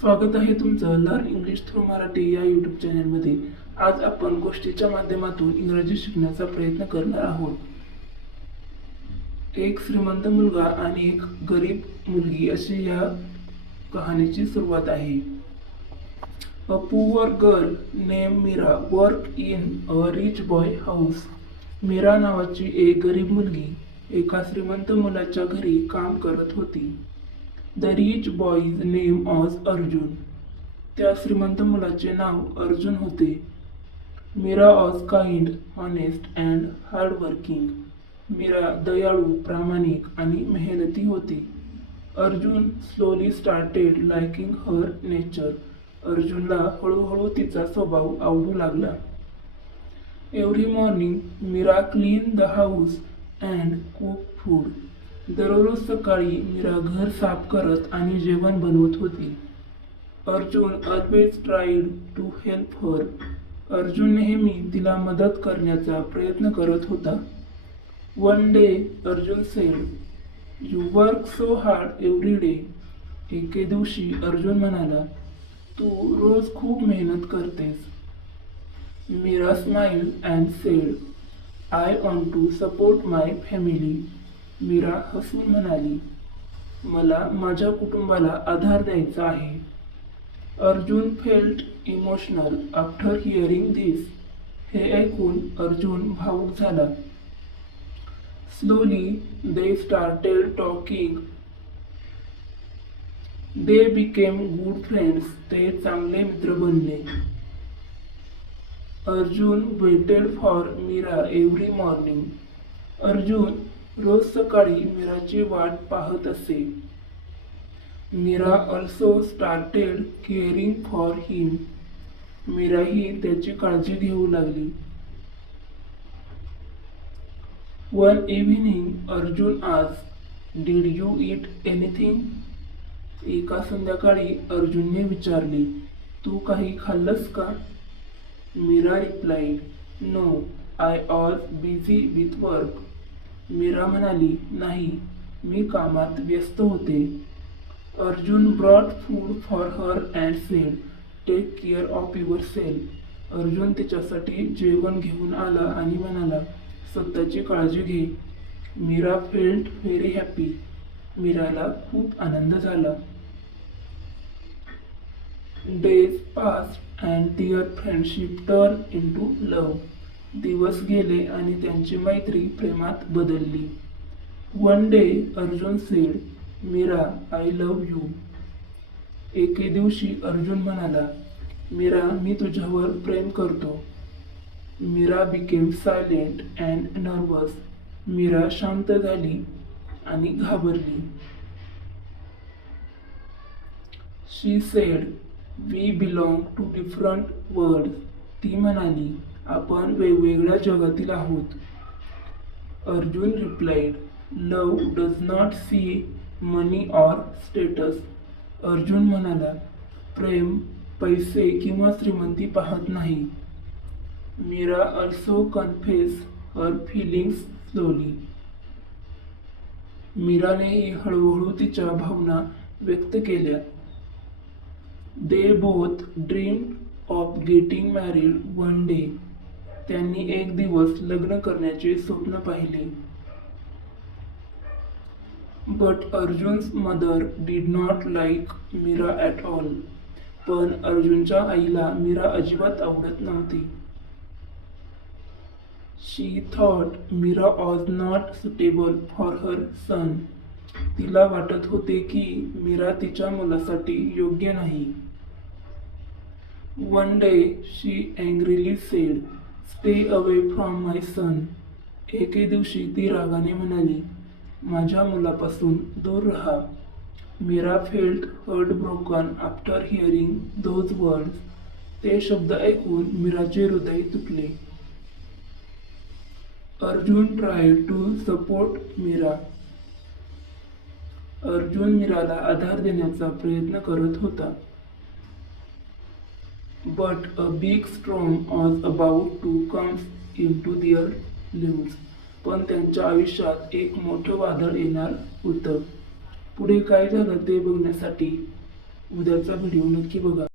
स्वागत आहे तुमचं लर्न इंग्लिश थ्रू मराठी या यूट्यूब चॅनलमध्ये. आज आपण गोष्टीच्या माध्यमातून इंग्रजी शिकण्याचा प्रयत्न करणार आहोत. एक श्रीमंत मुलगा आणि एक गरीब मुलगी अशी या कहाणीची सुरुवात आहे. A poor girl named Mira worked in a rich boy house. Mira नावाची एक गरीब मुलगी एका श्रीमंत मुलाच्या घरी काम करत होती. The rich boy's name was Arjun. त्या श्रीमंत मुलाचे नाव अर्जुन होते. Mira was kind, honest and hardworking. Mira दयाळू, प्रामाणिक आणि मेहनती होती. Arjun slowly started liking her nature. अर्जुनला हळूहळू तिचा स्वभाव आवडू लागला. Every morning, Mira cleaned the house and cooked food. दररोज सकाळी मीरा घर साफ करत आणि जेवण बनवत होती. Arjun always tried to help her. Arjun नेहमी तिला मदत करण्याचा प्रयत्न करत होता. One day, Arjun said, "You work so hard every day." एके दिवशी अर्जुन म्हणाला, तू रोज खूप मेहनत करतेस. Mira smiled and said, "I want to support my family." Mira हसून म्हणाली, मला माझ्या कुटुंबाला आधार द्यायचा आहे. Arjun felt emotional after hearing this. हे ऐकून अर्जुन भावुक झाला. Slowly they started talking. They became good friends. ते चांगले मित्र बनले. Arjun waited for Meera every morning. Arjun रोज सकाळी मीराची वाट पाहत असे. Meera also started caring for him. मीराही त्याची काळजी घेऊ लागली. One evening Arjun asked, "did you eat anything?" एका संध्याकाळी अर्जुनने विचारले, तू काही खाल्लंस का? Meera replied, "no, I was busy with work." Meera म्हणाली, नाही, मी कामात व्यस्त होते. Arjun brought food for her and said, take care of yourself. Arjun तिच्यासाठी जेवण घेऊन आला आणि म्हणाला, स्वतःची काळजी घे. Meera felt very happy. मीराला खूप आनंद झाला. Days passed and their friendship turn into love. दिवस गेले आणि त्यांची मैत्री प्रेमात बदलली. One day Arjun said, Meera, I love you. एके दिवशी अर्जुन म्हणाला, मीरा, मी तुझ्यावर प्रेम करतो. Meera became silent and nervous. Meera शांत झाली आणि घाबरली. She said, we belong to different world. ती म्हणाली, आपण वेगवेगळ्या जगातील आहोत. Arjun replied, love does not see money or status. Arjun म्हणाला, प्रेम पैसे किंवा श्रीमंती पाहत नाही. Meera also confess her feelings slowly. मीरानेही हळूहळू तिच्या भावना व्यक्त केल्या. They both dreamed of getting married one day. त्यांनी एक दिवस लग्न करण्याचे स्वप्न पाहिले. But Arjun's mother did not like Meera at all. पण अर्जुनच्या आईला मीरा अजिबात आवडत नव्हती. She thought Meera was not suitable for her son. तिला वाटत होते की मीरा तिच्या मुलासाठी योग्य नाही. One day she angrily said, stay away from my son. एके दिवशी ती रागाने म्हणाली, माझ्या मुलापासून दूर राहा. Meera felt hurt broken after hearing those words. ते शब्द ऐकून मीराचे हृदय तुटले. Arjun triad to support Meera. Arjun मीराला आधार देण्याचा प्रयत्न करत होता. But a big storm was about to come into their lives. पण त्यांच्या आयुष्यात एक मोठं वादळ येणार होतं. पुढे काय झालं ते बघण्यासाठी उद्याचा व्हिडिओ नक्की बघा.